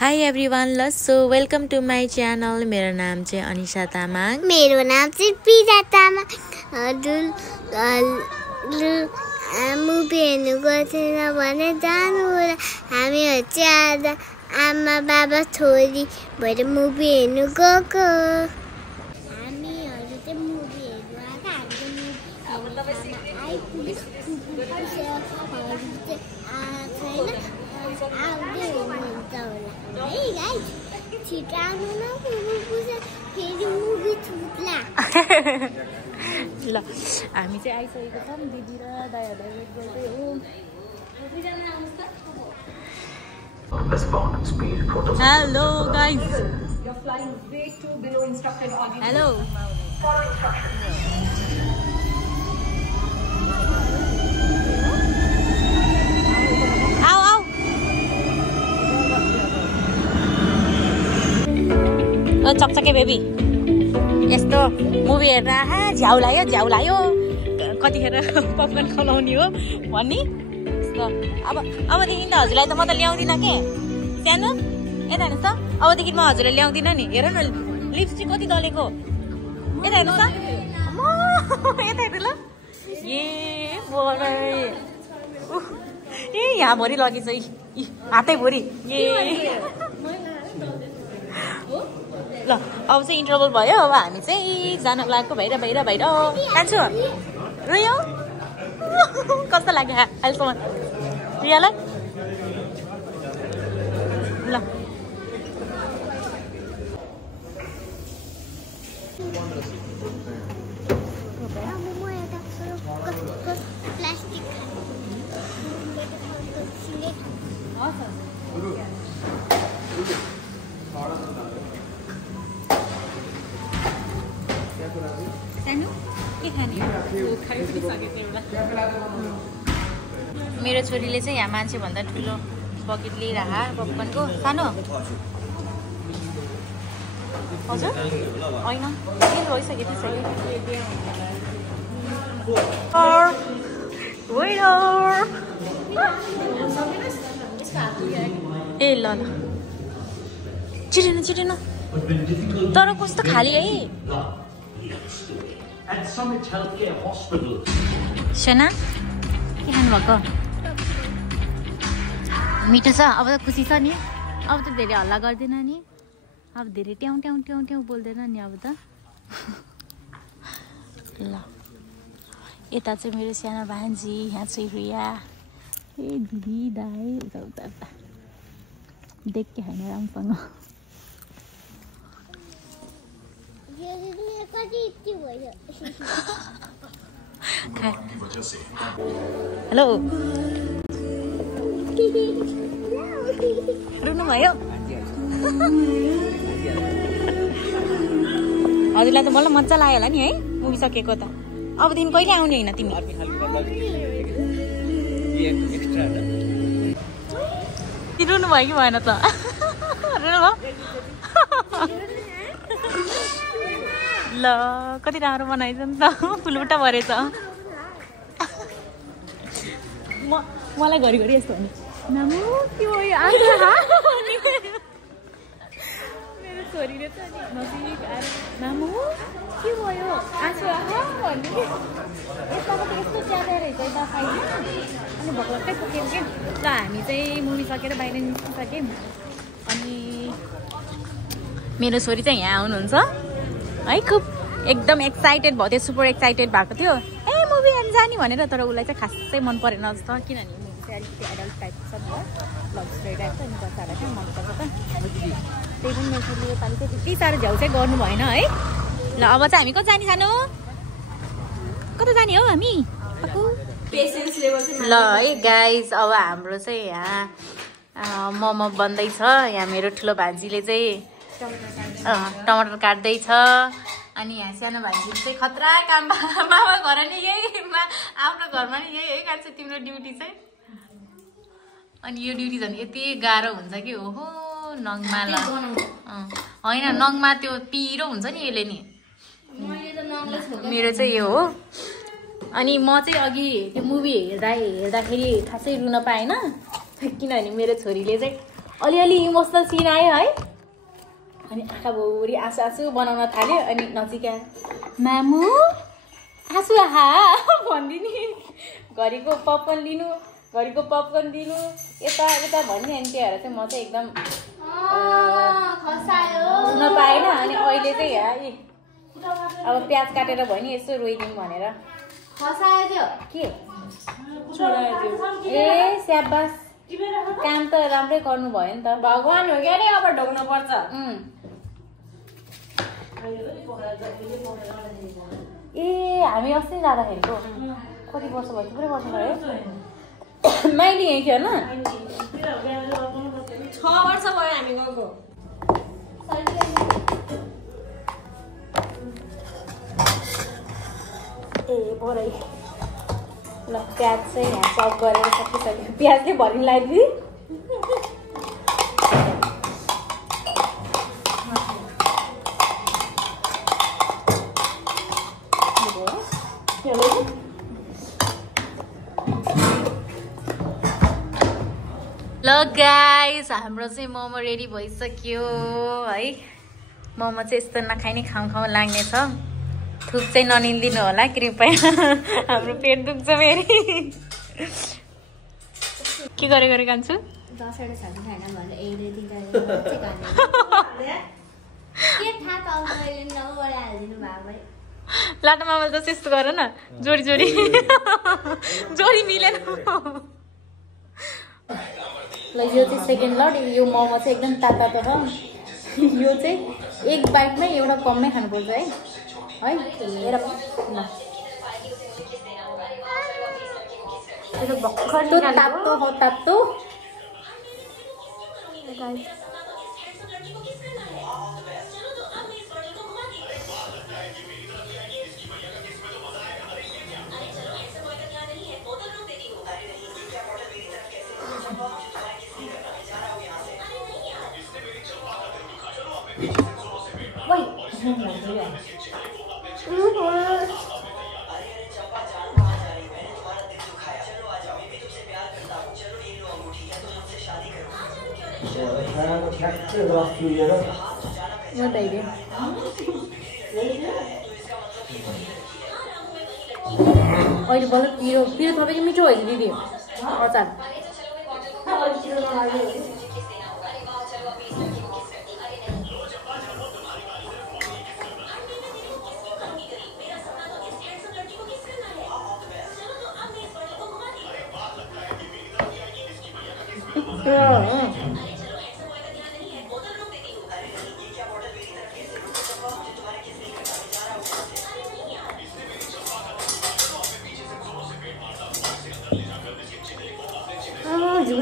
High everyone so welcome to my channel. मेरो नाम चाहिँ अनिशा तामाङ। मेरो नाम चाहिँ प्रिया तामाङ। मुभी हेर्नु गएन भने जानु होला। हामीहरू चाहिँ आज आमा बाबा छोरी भएर मुभी हेर्नु गएको। हामीहरू चाहिँ मुभी हेर्नु ल हामी चाहिँ आइसकेको छौँ। दिदी र दाइहरूलाई वेट गर्दै हो। हेलो गाइज, हेलो चकचके बेबी यस्तो मुभी हेरेर झ्याउ लाग्यो कतिखेर पपकर्न खुवाउने हो भन्ने। अबदेखि त हजुरलाई त म त ल्याउँदिनँ के सानो। यता हेर्नुहोस् त, अबदेखि म हजुरलाई ल्याउँदिनँ नि। हेर न लिपस्टिक कति दलेको। यता हेर्नुहोस् त, यता हेर्नु ल। ए यहाँभरि लगेछ, हातैभरि। ल अब चाहिँ इन्टरभल भयो। अब हामी चाहिँ जान लागेको बाहिर कान्छु रियो। कस्तो लाग्यो अहिलेसम्म रियालाई? ल मेरो छोरीले चाहिँ यहाँ मान्छेभन्दा ठुलो बकेट लिइरह पपकर्नको। सानो हजुर होइन भइसक्यो ए ल छिटेन तर कस्तो खाली है सेना। के खानुभएको? मिठो छ? अब त खुसी छ नि? अब त धेरै हल्ला गर्दैन नि? अब धेरै ट्याउ बोल्दैन नि अब त। ल यता चाहिँ मेरो सानो भान्जी, यहाँ चाहिँ रिया। ए दिदी दाइ उता देख के होइन राम्रोसँग। हेलो रुनु भयो? हजुरलाई त मलाई मजा लाग्यो होला नि है मुभी सकेको त। अबदेखि कहिले आउने होइन तिमी? रुनु भयो कि भएन त? रुनु भयो? ल कति राम्रो बनाएछ नि त, फुलबुट्टा भरेछ। मलाई घरिघरि यस्तो भने नामु के भयो मेरो छोरीले त नजिक आएर नामु के भयो आँसु भन्ने। यताको त यस्तो ज्यादा रहेछ यता खाइदियो अनि भक्लक्कै पुग्यो के। ल हामी चाहिँ मुभी सकेर बाहिर निस्किसक्यौँ। अनि मेरो छोरी चाहिँ यहाँ आउनुहुन्छ है। खुब एकदम एक्साइटेड भयो थियो, सुपर एक्साइटेड भएको थियो। ए मुभी हेर्नु जाने भनेर, तर उसलाई चाहिँ खासै मन परेन जस्तो। किनभने मुभी चाहिँ अलिकति एडल्ट टाइपको छ नि त, लभ स्टोरी टाइपको। अनि बच्चाहरूलाई चाहिँ मनपर्छ त। त्यही पनि मेरो छोरीले योपालि चाहिँ त्यति साह्रो झ्याउ चाहिँ गर्नु भएन है। ल अब चाहिँ हामी कता जाने? सानो कता जाने हो हामी? ल है गाइज, अब हाम्रो चाहिँ यहाँ मोमो बन्दैछ। यहाँ मेरो ठुलो भान्जीले चाहिँ टमाटर काट्दैछ। अनि यहाँ सानो भान्जी चाहिँ खतरा काम। मामा घर नि यही, आफ्नो घरमा नि यही है काट्छ तिम्रो ड्युटी चाहिँ। अनि यो ड्युटी झन् यति गाह्रो हुन्छ कि ओहो नङमा। ल होइन नङमा त्यो पिरो हुन्छ नि यसले नि। मेरो चाहिँ यो हो। अनि म चाहिँ अघि त्यो मुभी हेर्दाखेरि खासै रुन पाएन किनभने मेरो छोरीले चाहिँ अलिअलि इमोसनल सिन आयो है अनि आँखाभरि आँसु आँसु बनाउन थाल्यो अनि नजिका मामु आँसु आहा भनिदिने घरिको पपकर्न लिनु घरिको पपकर्न दिनु यता यता भन्ने अनि त्यही भएर चाहिँ म चाहिँ एकदम नपाएन अनि अहिले चाहिँ अब प्याज काटेर भयो नि यसो रोइदिउँ भनेर के ए स्याबास काम त राम्रै गर्नु भयो नि त भगवान हो क्या नि अब ढोक्नु पर्छ ए हामी अस्ति जाँदाखेरिको कति वर्ष भयो थुप्रै वर्ष भयो माइली यहीँ थियो होइन 6 वर्ष भयो हामी गएको ए बोरै ल प्याज चाहिँ यहाँ चप गरेर सकिसक्यो प्याजले भरिन लाग्यो ल गाइस हाम्रो चाहिँ मोमो रेडी भइसक्यो है मोमो चाहिँ यस्तो नखाइ खाउँ लाग्ने छ थुक चाहिँ ननिदिनु होला कृपया हाम्रो पेट दुख्छ फेरि के गरे कान्छु लाटा मामाले जस्तो यस्तो गर न जोडी मिलेन ल यो चाहिँ सेकेन्ड लट यो मोमो चाहिँ एकदम तातो छ यो चाहिँ एक बाइटमै एउटा कममै खानुपर्छ है हेर भर्खर तातो हो तातो अहिले बल्ल पिरो थपेको मिठो होइन दिदी अचार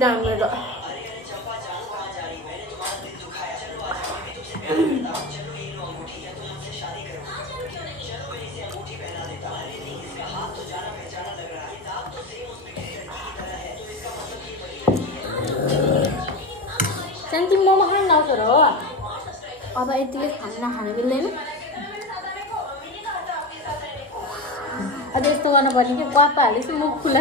डाम मेरो शान्ति मोमो खान लाउँछ र अब यतिकै खानु मिल्दैन अब यस्तो गर्नु पर्ने कि पापा हालेपछि मुख खुला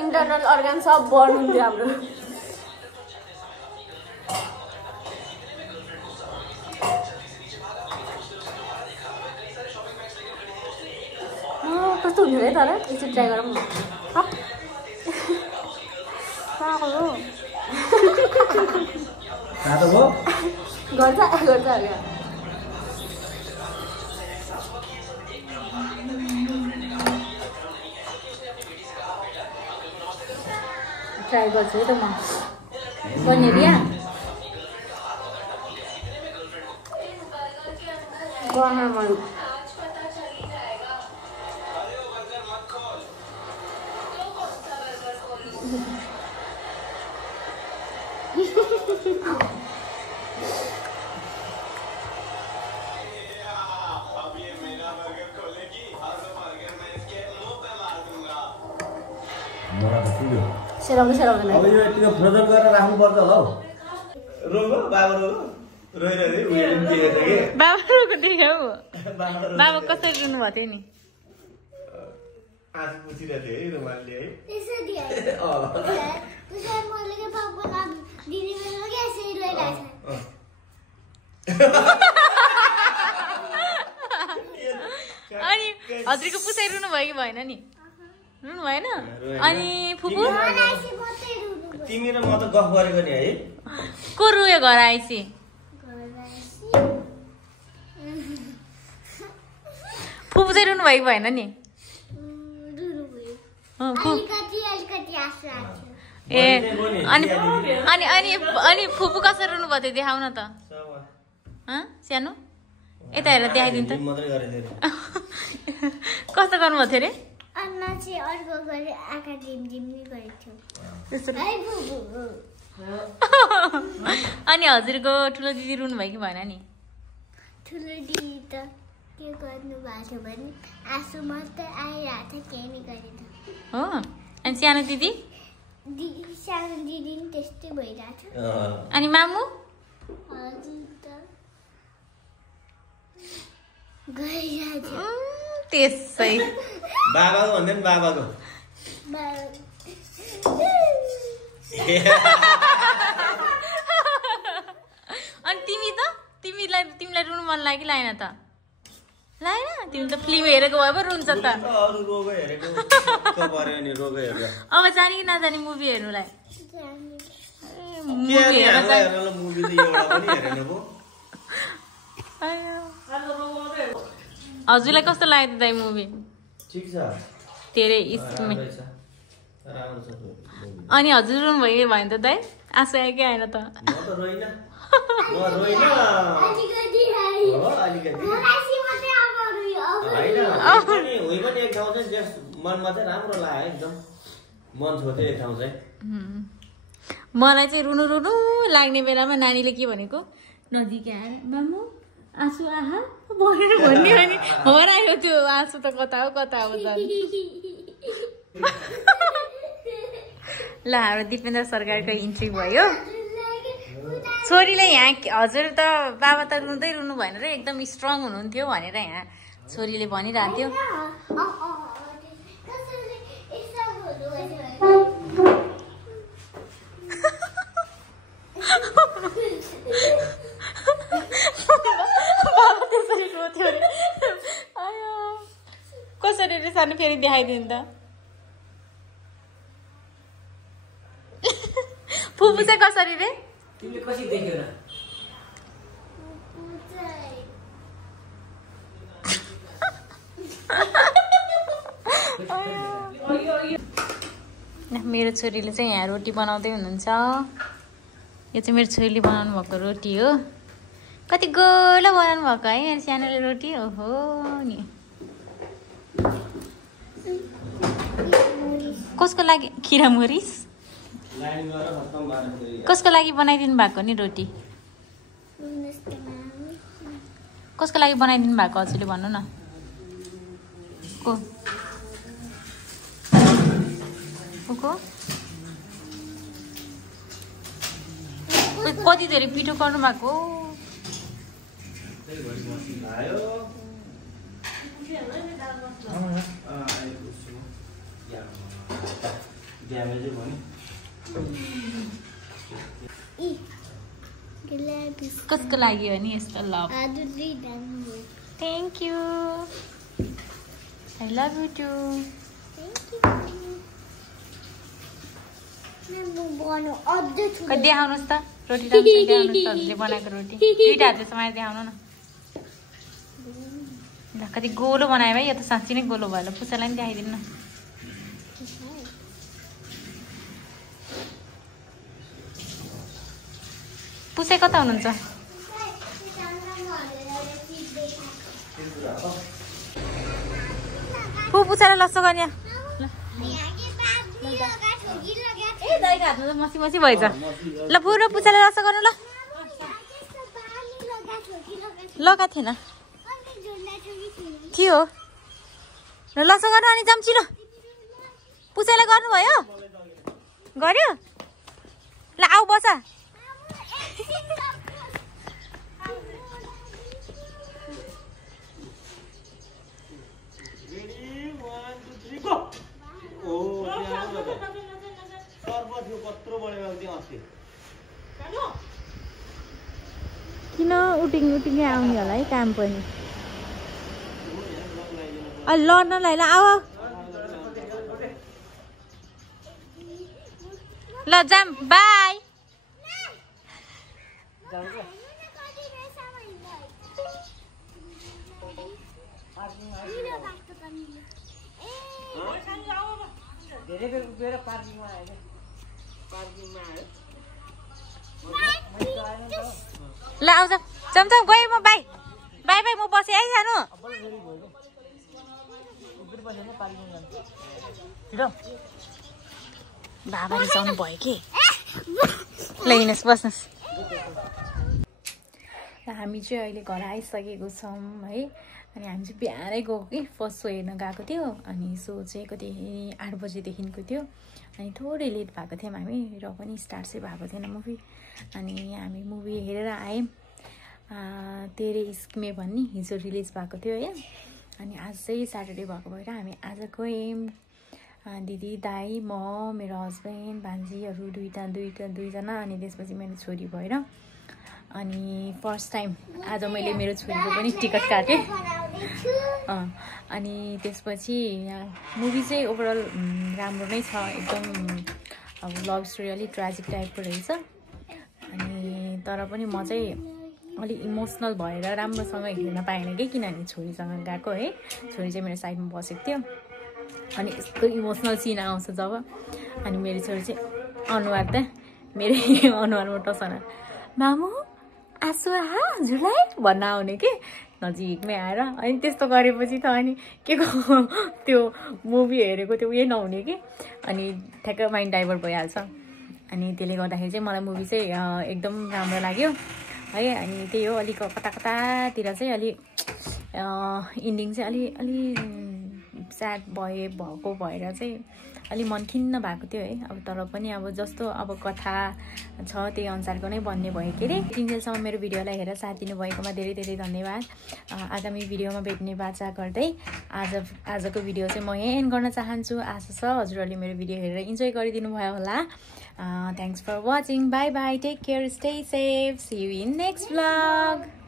इन्टरनल अर्गन सब बर्न हुन्थ्यो हाम्रो कस्तो हुन्थ्यो है तर एकचोटि ट्राई गरौँ न गर्छ ट्राई गर्छु है त म गर्ने रिया सेलाउँदैन अब यो यतिको फ्रोजन गरेर राख्नु पर्छ होला हौ रोगो बाबा रोगो रोइरहे उयो देखेको थियो के बाबा रोगो देख्यो बाबा कसरी रुनु भएको थियो नि आँसु पुछिरहेको थियो है रुमालले है त्यसरी है अँ त्यसरी मैले के पापा दिदी मेरो के यसरी लैराछ अनि हजुरको पुसाइ रुनु भयो कि भएन नि रुनु भएन अनि फुपू बनाइसी मात्रै रुनु तिमी र म त गफ गरेको नि है को रुयो घर आइसी गराइसी फुपू चाहिँ रुनु भयो कि भएन नि रुनु भयो अलिकति आँसु आएको ए अनि अनि अनि अनि फुपू कसरी रुनु भयो त्यो देखाउन त सानो यता हेरेर देखाइदिनु त मात्रै गरेको कस्तो गर्नुभएको थियो अरे अन्ना चाहिँ अर्को गरे आँखा झिमझिम्नी गरेको थियो है बुबु अनि हजुरको ठुलो दिदी रुनु भयो कि भएन नि ठुलो दिदी त के गर्नु भएको थियो भने आँसु मात्रै आइरहेको थियो केही नि गरेन हो अनि सानो दिदी सानो दिदी नि त्यस्तै भइरहेको थियो अनि मामु हजुर त गइरहेको थियो त्यसै बाबाको भन्दा नि बाबाको अनि तिमीलाई रुनु मन लाग्यो कि लागेन त लागेन तिमी त फिल्म हेरेको भए पो रुन्छ त अरू रोग हेरेको पर्यो नि रोग हेरेर अब जाने कि नजाने मुभी हेर्नुलाई मुभी त एउटा पनि हेरेन पो हजुरलाई कस्तो लाग्यो दाइ मुभी ठिक छ धेरै राम्रो छ अनि हजुर रुनु भयो कि भएन त दाइ आँसु आयो कि आएन त म त रोइन अलिकति होइन पनि एक ठाउँ चाहिँ जस मनमा चाहिँ राम्रो लाग्यो एकदम मन छोड्यो एक ठाउँ चाहिँ मलाई चाहिँ रुनु रुनु लाग्ने बेलामा नानीले के भनेको नजिकै आएर मामु आँसु आहा भनेर भन्ने अनि हरायो त्यो आँसु त कता हो ल हाम्रो दिपेन्द्र सरकारको इन्ट्री भयो छोरीले यहाँ हजुर त बाबा त रुँदै रुनु भएन र एकदम स्ट्रङ हुनुहुन्थ्यो भनेर यहाँ छोरीले भनिरहेको थियो बाबा त्यसरी रोथ्यो अरे आयो कसरी रे सानो फेरि देखाइदिनु त फुपू चाहिँ कसरी रे तिमीले कसरी देख्यौ र मेरो छोरीले चाहिँ यहाँ रोटी बनाउँदै हुनुहुन्छ यो चाहिँ मेरो छोरीले बनाउनु भएको रोटी हो कति गोलो बनाउनु भएको है मेरो सानोले रोटी ओहो नि कसको लागि खिरा मरिस कसको लागि बनाइदिनु भएको नि रोटी कसको लागि बनाइदिनु भएको हजुरले भन्नु न को कति धेरै पिठो गर्नु भएको कसको लागि हो नि यस्तो love thank you I love you too देखाउनुहोस् त रोटी देखाउनुहोस् त हजुरले बनाएको रोटी दुईवटा हातले समाएर देखाउनु न ल कति गोलो बनायो भाइ यो त साँच्ची नै गोलो भयो ल पुसालाई पनि देखाइदिनु न पुसे कता हुनुहुन्छ पुसालाई लस्सो गर्ने ए दाइको हातमा त मसी मसी भएछ ल पुरो पुसालाई लस्सो गर्नु ल लगाएको थिएन थियो र लस्सो गर्नु अनि चम्ची ल पुसालाई गर्नुभयो गर्यो ल आऊ बस Ready? 1, 2, 3, go! किन उटिङ आउने होला है काम पनि अलि लड्नलाई ल आऊ ल जाम बाई ल आउँछ चम्चम गएँ म बाई बाई बाई म बसेँ है सानो बाबा रिसाउनु भयो कि ल हिँड्नुहोस् बस्नुहोस् र हामी चाहिँ अहिले घर आइसकेको छौँ है अनि हामी चाहिँ बिहानै गएको कि फर्स्ट सो हेर्न गएको थियो अनि सो चाहिँ कति 8 बजीदेखिको थियो अनि थोरै लेट भएको थियौँ हामी र पनि स्टार्ट चाहिँ भएको थिएन मुभी अनि हामी मुभी हेरेर आयौँ तेरे इश्क में भन्ने हिजो रिलिज भएको थियो है अनि आज चाहिँ स्याटरडे भएको भएर हामी आज गयौँ दिदी दाई म मेरो हस्बेन्ड भान्जीहरू दुईजना अनि त्यसपछि मेरो छोरी भएर अनि फर्स्ट टाइम आज मैले मेरो छोरीको पनि टिकट काटेँ अनि त्यसपछि मुभी चाहिँ ओभरअल राम्रो नै छ एकदम अब लभ स्टोरी अलिक ट्रेजिक टाइपको रहेछ अनि तर पनि म चाहिँ अलिक इमोसनल भएर राम्रोसँग हेर्न पाएन कि किनभने छोरीसँग गएको है छोरी चाहिँ मेरो साइडमा बसेको थियो अनि यस्तो इमोसनल सिन आउँछ जब अनि मेरो छोरी चाहिँ अनुहार त मेरै अनुहारमा टसना मामु आँसु आहा झुलाई भन्न आउने कि नजिकमै आएर अनि त्यस्तो गरेपछि त अनि के को त्यो मुभी हेरेको त्यो उयो नहुने कि अनि ठ्याक्क माइन्ड डाइभर्ट भइहाल्छ अनि त्यसले गर्दाखेरि चाहिँ मलाई मुभी चाहिँ एकदम राम्रो लाग्यो है अनि त्यही हो अलिक कतातिर चाहिँ अलिक इन्डिङ चाहिँ अलि स्याड भएको भएर चाहिँ अलि मन खिन्न भएको थियो है अब तर पनि अब जस्तो अब कथा छ त्यही अनुसारको नै बन्ने भयो के अरे टिन्जेलसम्म मेरो भिडियोलाई हेरेर साथ दिनुभएकोमा धेरै धेरै धन्यवाद आगामी भिडियोमा भेट्ने बाचा गर्दै आजको भिडियो चाहिँ म यहीँ एन्ड गर्न चाहन्छु आशा छ हजुरहरूले मेरो भिडियो हेरेर इन्जोय गरिदिनु भयो होला thanks for watching bye bye take care stay safe see you in next vlog